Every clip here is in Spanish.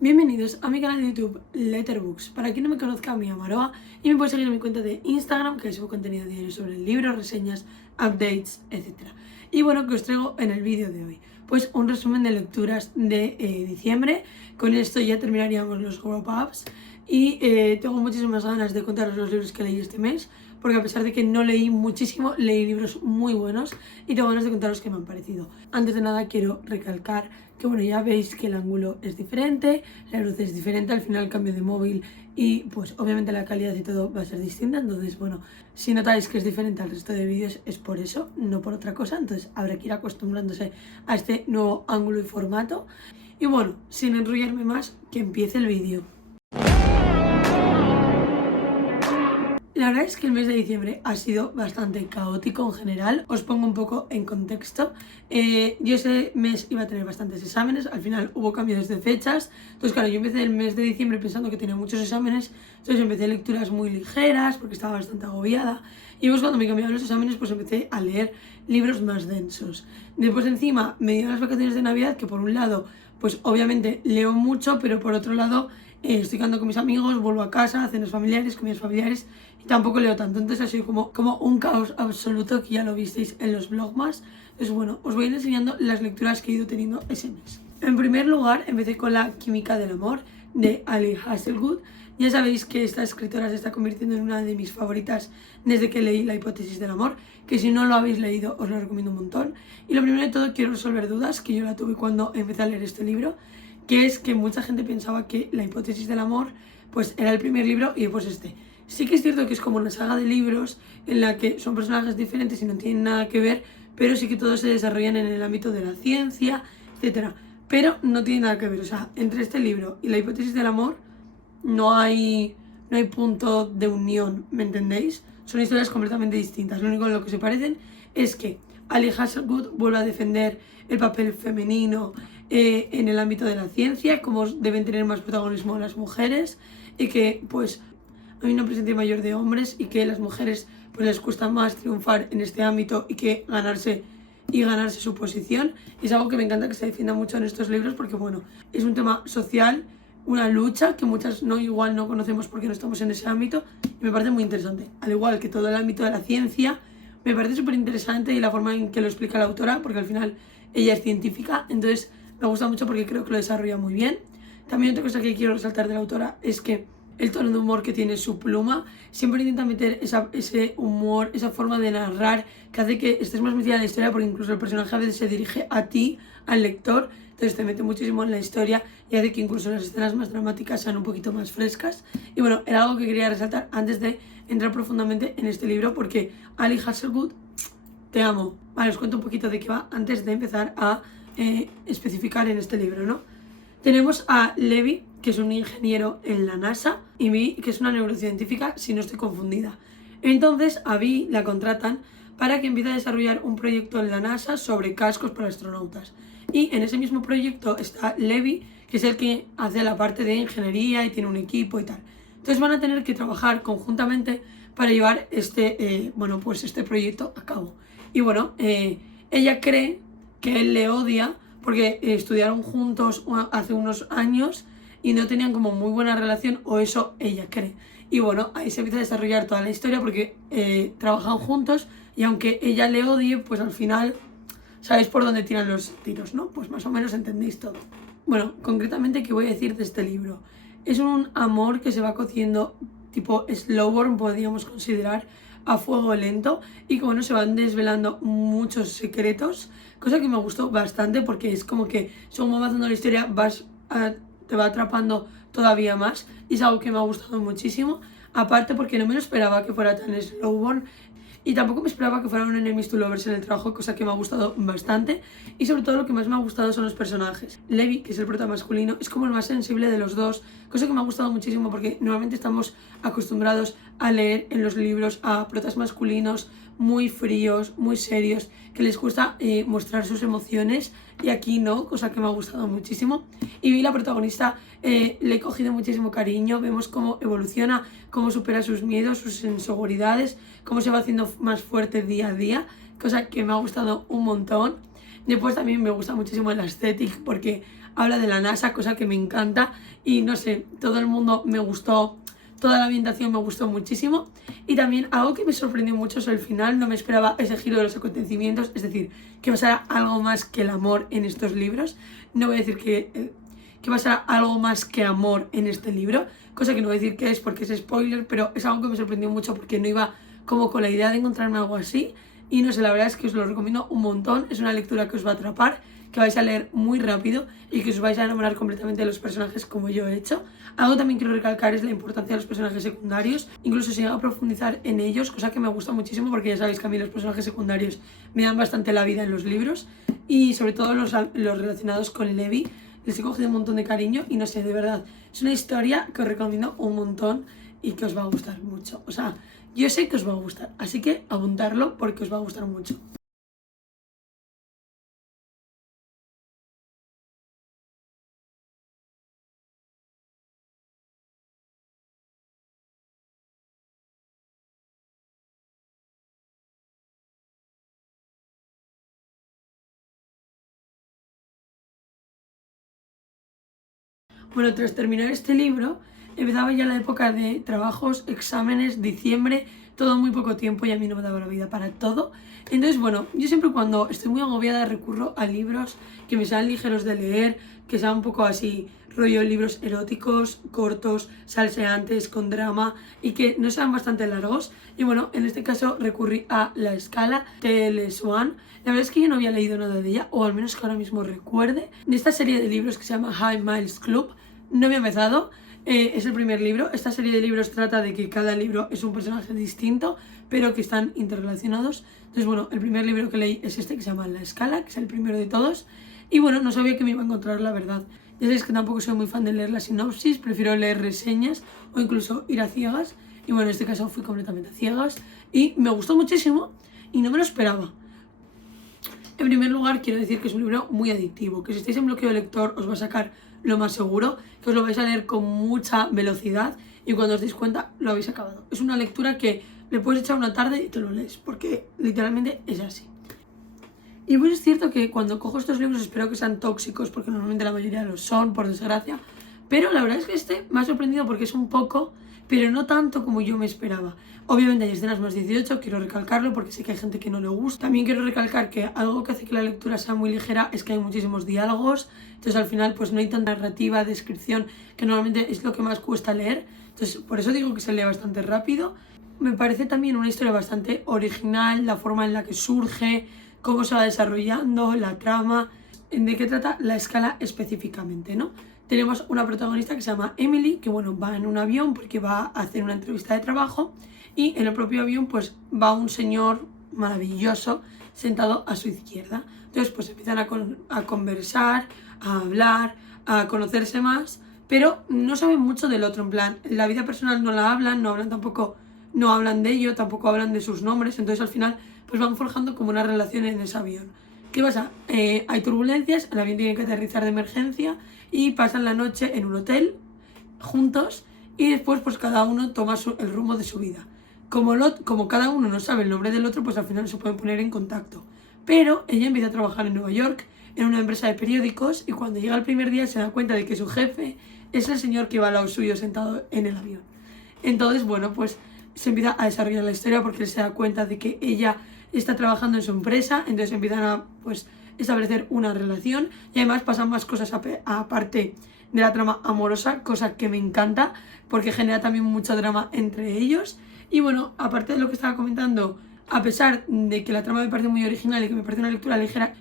Bienvenidos a mi canal de YouTube Letterbooks. Para quien no me conozca, me llamo Aroa y me puedes seguir en mi cuenta de Instagram, que subo contenido diario sobre libros, reseñas, updates, etc. Y bueno, que os traigo en el vídeo de hoy, pues un resumen de lecturas de diciembre. Con esto ya terminaríamos los Wrap Ups y tengo muchísimas ganas de contaros los libros que leí este mes, porque a pesar de que no leí muchísimo, leí libros muy buenos y tengo ganas de contaros qué me han parecido. Antes de nada quiero recalcar que bueno, ya veis que el ángulo es diferente, la luz es diferente, al final cambio de móvil y pues obviamente la calidad y todo va a ser distinta. Entonces bueno, si notáis que es diferente al resto de vídeos es por eso, no por otra cosa. Entonces habrá que ir acostumbrándose a este nuevo ángulo y formato. Y bueno, sin enrollarme más, que empiece el vídeo. La verdad es que el mes de diciembre ha sido bastante caótico en general. Os pongo un poco en contexto. Yo ese mes iba a tener bastantes exámenes, al final hubo cambios de fechas. Entonces claro, yo empecé el mes de diciembre pensando que tenía muchos exámenes, entonces empecé lecturas muy ligeras porque estaba bastante agobiada. Y pues cuando me cambiaron los exámenes pues empecé a leer libros más densos. Después encima me dieron las vacaciones de Navidad, que por un lado pues obviamente leo mucho, pero por otro lado estoy quedando con mis amigos, vuelvo a casa, cenas familiares, comidas familiares y tampoco leo tanto. Entonces ha sido como un caos absoluto, que ya lo visteis en los vlogmas. Entonces bueno, os voy a ir enseñando las lecturas que he ido teniendo ese mes. En primer lugar empecé con La química del amor de Ali Hazelwood. Ya sabéis que esta escritora se está convirtiendo en una de mis favoritas desde que leí La hipótesis del amor, que si no lo habéis leído os lo recomiendo un montón. Y lo primero de todo quiero resolver dudas que yo la tuve cuando empecé a leer este libro, que es que mucha gente pensaba que La hipótesis del amor pues era el primer libro y pues este. Sí que es cierto que es como una saga de libros en la que son personajes diferentes y no tienen nada que ver, pero sí que todos se desarrollan en el ámbito de la ciencia, etc. Pero no tiene nada que ver, o sea, entre este libro y La hipótesis del amor no hay punto de unión, ¿me entendéis? Son historias completamente distintas. Lo único en lo que se parecen es que Ali Hazelwood vuelve a defender el papel femenino en el ámbito de la ciencia, cómo deben tener más protagonismo las mujeres y que pues hay una presencia mayor de hombres y que a las mujeres pues les cuesta más triunfar en este ámbito y que ganarse su posición. Y es algo que me encanta que se defienda mucho en estos libros porque bueno, es un tema social, una lucha que muchas igual no conocemos porque no estamos en ese ámbito, y me parece muy interesante. Al igual que todo el ámbito de la ciencia, me parece súper interesante y la forma en que lo explica la autora, porque al final ella es científica, entonces me gusta mucho porque creo que lo desarrolla muy bien. También otra cosa que quiero resaltar de la autora es que el tono de humor que tiene su pluma siempre intenta meter ese humor, esa forma de narrar que hace que estés más metida en la historia, porque incluso el personaje a veces se dirige a ti, al lector, entonces te mete muchísimo en la historia y hace que incluso las escenas más dramáticas sean un poquito más frescas. Y bueno, era algo que quería resaltar antes de entrar profundamente en este libro, porque Ali Hazelwood, te amo. Vale, os cuento un poquito de qué va antes de empezar a especificar en este libro, ¿no? Tenemos a Levi, que es un ingeniero en la NASA, y Vi, que es una neurocientífica, si no estoy confundida. Entonces a Vi la contratan para que empiece a desarrollar un proyecto en la NASA sobre cascos para astronautas. Y en ese mismo proyecto está Levi, que es el que hace la parte de ingeniería y tiene un equipo y tal. Entonces van a tener que trabajar conjuntamente para llevar este proyecto a cabo. Y bueno, ella cree que él le odia porque estudiaron juntos hace unos años y no tenían como muy buena relación, o eso ella cree. Y bueno, ahí se empieza a desarrollar toda la historia porque trabajan juntos, y aunque ella le odie, pues al final sabéis por dónde tiran los tiros, ¿no? Pues más o menos entendéis todo. Bueno, concretamente, ¿qué voy a decir de este libro? Es un amor que se va cociendo tipo slow burn, podríamos considerar, a fuego lento, y como no se van desvelando muchos secretos, cosa que me gustó bastante porque es como que según va avanzando la historia te va atrapando todavía más, y es algo que me ha gustado muchísimo, aparte porque no me lo esperaba que fuera tan slow burn. Y tampoco me esperaba que fuera un enemies to lovers en el trabajo, cosa que me ha gustado bastante. Y sobre todo lo que más me ha gustado son los personajes. Levi, que es el prota masculino, es como el más sensible de los dos, cosa que me ha gustado muchísimo porque normalmente estamos acostumbrados a leer en los libros a protas masculinos muy fríos, muy serios, que les cuesta mostrar sus emociones, y aquí no, cosa que me ha gustado muchísimo. Y Vi, la protagonista, le he cogido muchísimo cariño, vemos cómo evoluciona, cómo supera sus miedos, sus inseguridades, cómo se va haciendo más fuerte día a día, cosa que me ha gustado un montón. Después también me gusta muchísimo el aesthetic porque habla de la NASA, cosa que me encanta y no sé, todo el mundo me gustó, toda la ambientación me gustó muchísimo y también algo que me sorprendió mucho es el final, no me esperaba ese giro de los acontecimientos, es decir, que pasara algo más que el amor en estos libros, no voy a decir que pasara algo más que amor en este libro, cosa que no voy a decir que es porque es spoiler, pero es algo que me sorprendió mucho porque no iba como con la idea de encontrarme algo así y no sé, la verdad es que os lo recomiendo un montón, es una lectura que os va a atrapar, que vais a leer muy rápido y que os vais a enamorar completamente de los personajes como yo he hecho. Algo también quiero recalcar es la importancia de los personajes secundarios, incluso si llega a profundizar en ellos, cosa que me gusta muchísimo porque ya sabéis que a mí los personajes secundarios me dan bastante la vida en los libros y sobre todo los relacionados con Levi, les he cogido un montón de cariño y no sé, de verdad, es una historia que os recomiendo un montón y que os va a gustar mucho, o sea, yo sé que os va a gustar, así que apuntarlo porque os va a gustar mucho. Bueno, tras terminar este libro, empezaba ya la época de trabajos, exámenes, diciembre, todo muy poco tiempo y a mí no me daba la vida para todo. Entonces, bueno, yo siempre cuando estoy muy agobiada recurro a libros que me sean ligeros de leer, que sean un poco así, rollo libros eróticos, cortos, salseantes, con drama y que no sean bastante largos. Y bueno, en este caso recurrí a La Escala de Le Swan. La verdad es que yo no había leído nada de ella, o al menos que ahora mismo recuerde, de esta serie de libros que se llama High Miles Club. No me ha empezado, es el primer libro. Esta serie de libros trata de que cada libro es un personaje distinto, pero que están interrelacionados. Entonces, bueno, el primer libro que leí es este, que se llama La Escala, que es el primero de todos. Y bueno, no sabía que me iba a encontrar, la verdad. Ya sabéis que tampoco soy muy fan de leer la sinopsis, prefiero leer reseñas o incluso ir a ciegas. Y bueno, en este caso fui completamente a ciegas y me gustó muchísimo y no me lo esperaba. En primer lugar, quiero decir que es un libro muy adictivo, que si estáis en bloqueo de lector os va a sacar lo más seguro, que os lo vais a leer con mucha velocidad y cuando os deis cuenta lo habéis acabado. Es una lectura que le puedes echar una tarde y te lo lees, porque literalmente es así. Y pues es cierto que cuando cojo estos libros espero que sean tóxicos, porque normalmente la mayoría lo son, por desgracia, pero la verdad es que este me ha sorprendido porque es un poco, pero no tanto como yo me esperaba. Obviamente hay escenas más 18, quiero recalcarlo porque sé que hay gente que no le gusta. También quiero recalcar que algo que hace que la lectura sea muy ligera es que hay muchísimos diálogos, entonces al final pues no hay tanta narrativa, descripción, que normalmente es lo que más cuesta leer. Entonces por eso digo que se lee bastante rápido. Me parece también una historia bastante original, la forma en la que surge, cómo se va desarrollando, la trama, de qué trata La Escala específicamente, ¿no? Tenemos una protagonista que se llama Emily, que bueno, va en un avión porque va a hacer una entrevista de trabajo y en el propio avión pues va un señor maravilloso sentado a su izquierda. Entonces pues empiezan a conversar, a hablar, a conocerse más, pero no saben mucho del otro, en plan, la vida personal no la hablan, no hablan tampoco, no hablan de ello, tampoco hablan de sus nombres, entonces al final pues van forjando como una relación en ese avión. ¿Qué pasa? Hay turbulencias, el avión tiene que aterrizar de emergencia y pasan la noche en un hotel juntos y después pues cada uno toma el rumbo de su vida. Como cada uno no sabe el nombre del otro, pues al final no se pueden poner en contacto. Pero ella empieza a trabajar en Nueva York, en una empresa de periódicos, y cuando llega el primer día se da cuenta de que su jefe es el señor que va al lado suyo sentado en el avión. Entonces, bueno, pues se empieza a desarrollar la historia porque él se da cuenta de que ella está trabajando en su empresa, entonces empiezan a pues establecer una relación y además pasan más cosas aparte de la trama amorosa, cosa que me encanta porque genera también mucho drama entre ellos. Y bueno, aparte de lo que estaba comentando, a pesar de que la trama me parece muy original y que me parece una lectura ligera,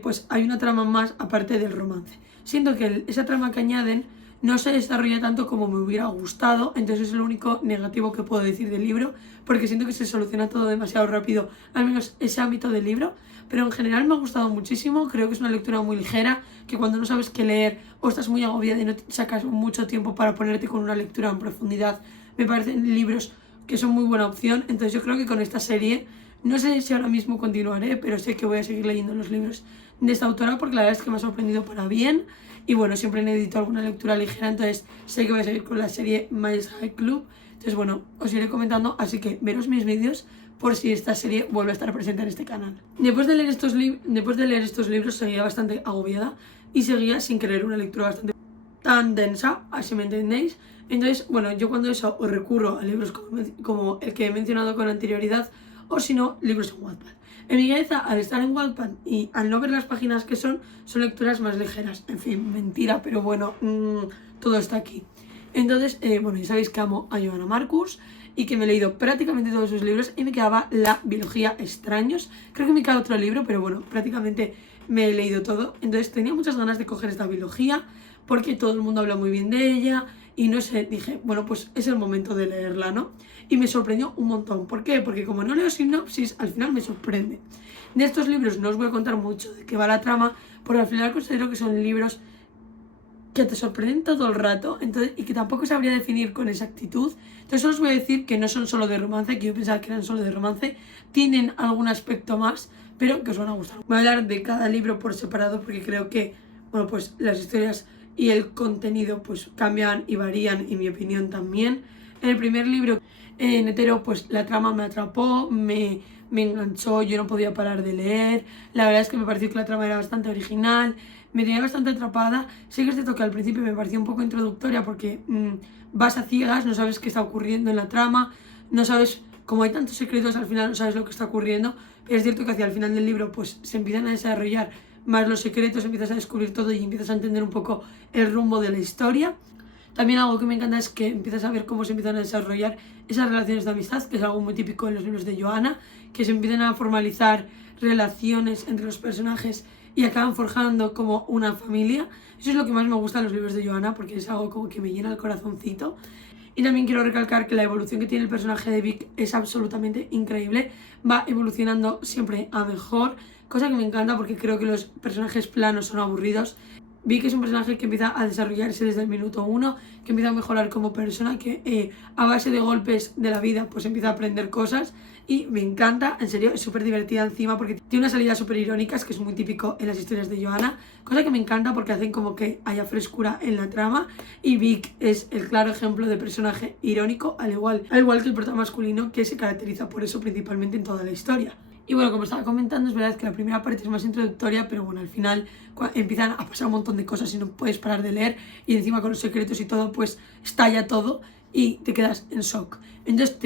pues hay una trama más aparte del romance. Siento que esa trama que añaden no se desarrolla tanto como me hubiera gustado, entonces es lo único negativo que puedo decir del libro, porque siento que se soluciona todo demasiado rápido, al menos ese ámbito del libro, pero en general me ha gustado muchísimo, creo que es una lectura muy ligera, que cuando no sabes qué leer o estás muy agobiada y no sacas mucho tiempo para ponerte con una lectura en profundidad, me parecen libros que son muy buena opción, entonces yo creo que con esta serie, no sé si ahora mismo continuaré, pero sé que voy a seguir leyendo los libros de esta autora porque la verdad es que me ha sorprendido para bien. Y bueno, siempre necesito alguna lectura ligera, entonces sé que voy a seguir con la serie Miles High Club. Entonces bueno, os iré comentando, así que veros mis vídeos por si esta serie vuelve a estar presente en este canal. Después de leer estos libros seguía bastante agobiada y seguía sin querer una lectura bastante tan densa, así me entendéis. Entonces, bueno, yo cuando eso os recurro a libros como el que he mencionado con anterioridad, o si no, libros en Wattpad. En mi cabeza, al estar en Wattpad y al no ver las páginas que son lecturas más ligeras. En fin, mentira, pero bueno, todo está aquí. Entonces, bueno, ya sabéis que amo a Johanna Marcus y que me he leído prácticamente todos sus libros y me quedaba la biología extraños. Creo que me queda otro libro, pero bueno, prácticamente me he leído todo. Entonces tenía muchas ganas de coger esta biología porque todo el mundo habla muy bien de ella y no sé, dije, bueno, pues es el momento de leerla, ¿no? Y me sorprendió un montón. ¿Por qué? Porque como no leo sinopsis, al final me sorprende. De estos libros no os voy a contar mucho de qué va la trama, porque al final considero que son libros que te sorprenden todo el rato, entonces, y que tampoco sabría definir con exactitud. Entonces solo os voy a decir que no son solo de romance, que yo pensaba que eran solo de romance, tienen algún aspecto más, pero que os van a gustar. Voy a hablar de cada libro por separado porque creo que, bueno, pues las historias y el contenido pues cambian y varían, y mi opinión también. En el primer libro, en Hetero, pues la trama me atrapó, me enganchó, yo no podía parar de leer. La verdad es que me pareció que la trama era bastante original, me tenía bastante atrapada. Sí que es cierto que al principio me pareció un poco introductoria porque vas a ciegas, no sabes qué está ocurriendo en la trama, no sabes, como hay tantos secretos, al final no sabes lo que está ocurriendo. Pero es cierto que hacia el final del libro pues se empiezan a desarrollar más los secretos, empiezas a descubrir todo y empiezas a entender un poco el rumbo de la historia. También algo que me encanta es que empiezas a ver cómo se empiezan a desarrollar esas relaciones de amistad, que es algo muy típico en los libros de Johanna, que se empiezan a formalizar relaciones entre los personajes y acaban forjando como una familia. Eso es lo que más me gusta en los libros de Johanna, porque es algo como que me llena el corazoncito. Y también quiero recalcar que la evolución que tiene el personaje de Vic es absolutamente increíble. Va evolucionando siempre a mejor, cosa que me encanta porque creo que los personajes planos son aburridos. Vic es un personaje que empieza a desarrollarse desde el minuto 1, que empieza a mejorar como persona, que a base de golpes de la vida pues empieza a aprender cosas y me encanta, en serio, es súper divertida encima porque tiene unas salidas súper irónicas, que es muy típico en las historias de Johanna, cosa que me encanta porque hacen como que haya frescura en la trama, y Vic es el claro ejemplo de personaje irónico, al igual que el protagonista masculino, que se caracteriza por eso principalmente en toda la historia. Y bueno, como estaba comentando, es verdad que la primera parte es más introductoria, pero bueno, al final empiezan a pasar un montón de cosas y no puedes parar de leer, y encima con los secretos y todo, pues estalla todo y te quedas en shock. Entonces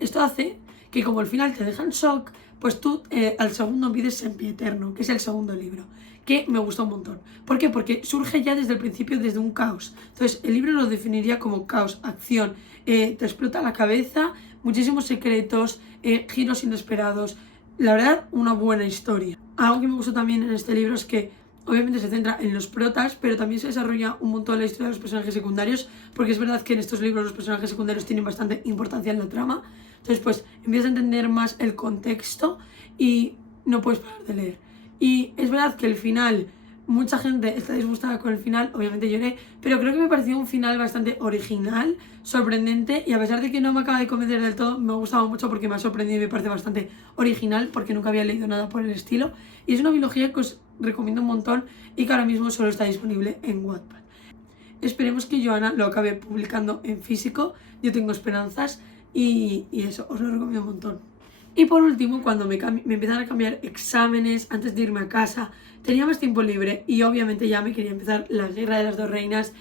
esto hace que como al final te deja en shock, pues tú al segundo empieces Sempieterno, que es el segundo libro, que me gustó un montón. ¿Por qué? Porque surge ya desde el principio, desde un caos. Entonces el libro lo definiría como caos, acción, te explota la cabeza, muchísimos secretos, giros inesperados. La verdad, una buena historia. Algo que me gustó también en este libro es que obviamente se centra en los protas, pero también se desarrolla un montón la historia de los personajes secundarios, porque es verdad que en estos libros los personajes secundarios tienen bastante importancia en la trama. Entonces pues empiezas a entender más el contexto y no puedes parar de leer. Y es verdad que el final, mucha gente está disgustada con el final, obviamente lloré, pero creo que me pareció un final bastante original, sorprendente, y a pesar de que no me acaba de convencer del todo, me ha gustado mucho porque me ha sorprendido y me parece bastante original, porque nunca había leído nada por el estilo, y es una biología que os recomiendo un montón y que ahora mismo solo está disponible en Wattpad. Esperemos que Johanna lo acabe publicando en físico, yo tengo esperanzas, y eso, os lo recomiendo un montón. Y por último, cuando me empezaron a cambiar exámenes antes de irme a casa, tenía más tiempo libre y obviamente ya me quería empezar La Guerra de las Dos Reinas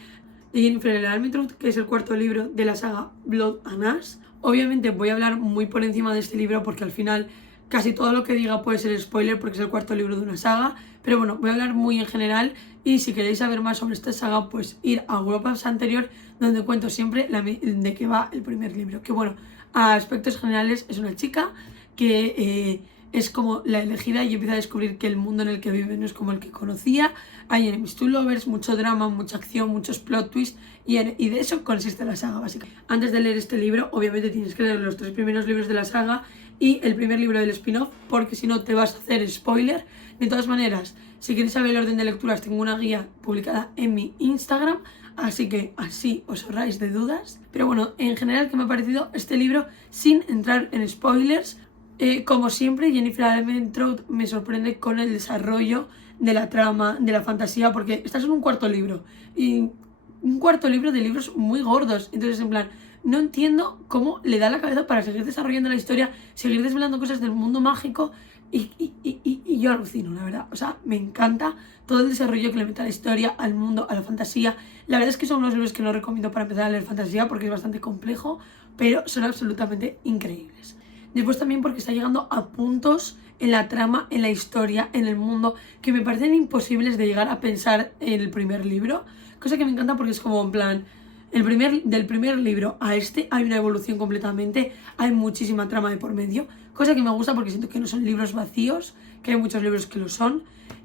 de Jennifer Armentrout, que es el cuarto libro de la saga Blood and Ash. Obviamente voy a hablar muy por encima de este libro porque al final casi todo lo que diga puede ser spoiler porque es el cuarto libro de una saga, pero bueno, voy a hablar muy en general, y si queréis saber más sobre esta saga, pues ir a Europass anterior, donde cuento siempre de qué va el primer libro. Que bueno, a aspectos generales es una chica que es como la elegida y empieza a descubrir que el mundo en el que vive no es como el que conocía. Hay enemies to lovers, mucho drama, mucha acción, muchos plot twists, y de eso consiste la saga básicamente. Antes de leer este libro, obviamente tienes que leer los 3 primeros libros de la saga y el primer libro del spin-off, porque si no te vas a hacer spoiler. De todas maneras, si queréis saber el orden de lecturas, tengo una guía publicada en mi Instagram, así que así os ahorráis de dudas. Pero bueno, en general, ¿qué me ha parecido este libro sin entrar en spoilers? Como siempre, Jennifer Armentrout me sorprende con el desarrollo de la trama, de la fantasía, porque estás en un cuarto libro, y un cuarto libro de libros muy gordos. Entonces, en plan, no entiendo cómo le da la cabeza para seguir desarrollando la historia, seguir desvelando cosas del mundo mágico y yo alucino, la verdad. O sea, me encanta todo el desarrollo que le mete a la historia, al mundo, a la fantasía. La verdad es que son unos libros que no recomiendo para empezar a leer fantasía porque es bastante complejo, pero son absolutamente increíbles. Después también porque está llegando a puntos en la trama, en la historia, en el mundo, que me parecen imposibles de llegar a pensar en el primer libro. Cosa que me encanta porque es como en plan, del primer libro a este hay una evolución completamente, hay muchísima trama de por medio, cosa que me gusta porque siento que no son libros vacíos, que hay muchos libros que lo son.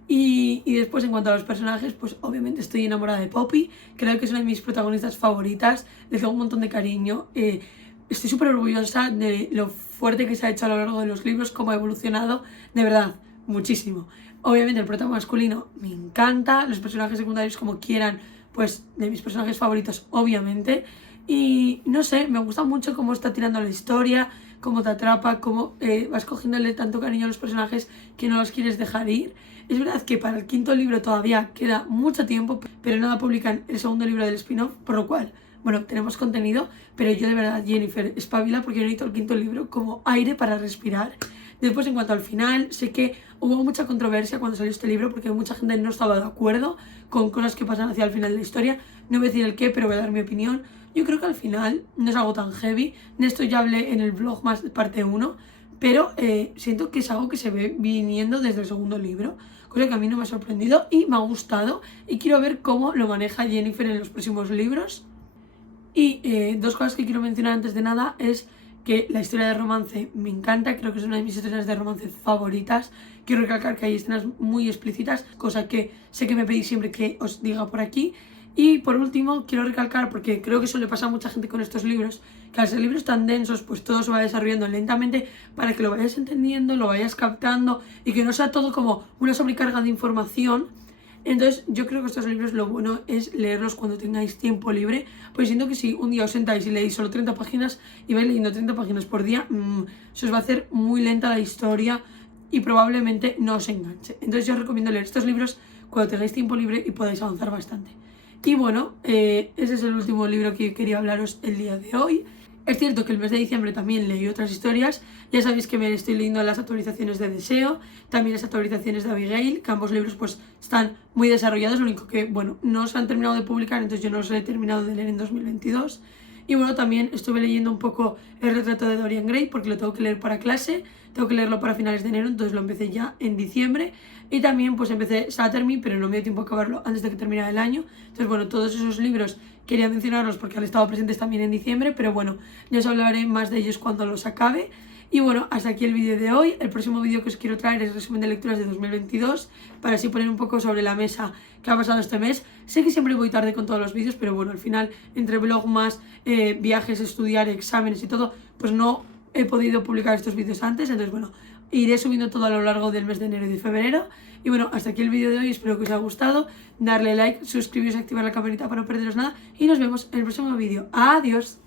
Y después en cuanto a los personajes, pues obviamente estoy enamorada de Poppy, creo que es una de mis protagonistas favoritas, le tengo un montón de cariño, estoy súper orgullosa de lo fuerte que se ha hecho a lo largo de los libros, cómo ha evolucionado, de verdad, muchísimo. Obviamente el protagonista masculino me encanta, los personajes secundarios como quieran, pues de mis personajes favoritos obviamente. Y no sé, me gusta mucho cómo está tirando la historia, cómo te atrapa, cómo vas cogiéndole tanto cariño a los personajes que no los quieres dejar ir. Es verdad que para el quinto libro todavía queda mucho tiempo, pero nada publican el segundo libro del spin-off, por lo cual, bueno, tenemos contenido, pero yo de verdad, Jennifer, espabila porque yo necesito el quinto libro como aire para respirar. Después, en cuanto al final, sé que hubo mucha controversia cuando salió este libro porque mucha gente no estaba de acuerdo con cosas que pasan hacia el final de la historia. No voy a decir el qué, pero voy a dar mi opinión. Yo creo que al final no es algo tan heavy. De esto ya hablé en el vlog más parte 1, pero siento que es algo que se ve viniendo desde el segundo libro, cosa que a mí no me ha sorprendido y me ha gustado y quiero ver cómo lo maneja Jennifer en los próximos libros. Y dos cosas que quiero mencionar antes de nada es que la historia de romance me encanta, creo que es una de mis historias de romance favoritas. Quiero recalcar que hay escenas muy explícitas, cosa que sé que me pedís siempre que os diga por aquí. Y por último, quiero recalcar, porque creo que eso le pasa a mucha gente con estos libros, que al ser libros tan densos, pues todo se va desarrollando lentamente para que lo vayas entendiendo, lo vayas captando y que no sea todo como una sobrecarga de información. Entonces yo creo que estos libros lo bueno es leerlos cuando tengáis tiempo libre, pues siento que si un día os sentáis y leéis solo 30 páginas y vais leyendo 30 páginas por día, se os va a hacer muy lenta la historia y probablemente no os enganche. Entonces yo os recomiendo leer estos libros cuando tengáis tiempo libre y podáis avanzar bastante. Y bueno, ese es el último libro que quería hablaros el día de hoy. Es cierto que el mes de diciembre también leí otras historias. Ya sabéis que me estoy leyendo las actualizaciones de Deseo, también las actualizaciones de Abigail, que ambos libros pues están muy desarrollados, lo único que, bueno, no se han terminado de publicar, entonces yo no los he terminado de leer en 2022. Y bueno, también estuve leyendo un poco el retrato de Dorian Gray, porque lo tengo que leer para clase, tengo que leerlo para finales de enero, entonces lo empecé ya en diciembre. Y también pues empecé Saturn, pero no me dio tiempo a acabarlo antes de que terminara el año. Entonces bueno, todos esos libros quería mencionarlos porque han estado presentes también en diciembre, pero bueno, ya os hablaré más de ellos cuando los acabe. Y bueno, hasta aquí el vídeo de hoy. El próximo vídeo que os quiero traer es resumen de lecturas de 2022, para así poner un poco sobre la mesa qué ha pasado este mes. Sé que siempre voy tarde con todos los vídeos, pero bueno, al final, entre blog más, viajes, estudiar, exámenes y todo, pues no he podido publicar estos vídeos antes. Entonces bueno, iré subiendo todo a lo largo del mes de enero y de febrero. Y bueno, hasta aquí el vídeo de hoy, espero que os haya gustado. Darle like, suscribiros, activar la campanita para no perderos nada. Y nos vemos en el próximo vídeo. ¡Adiós!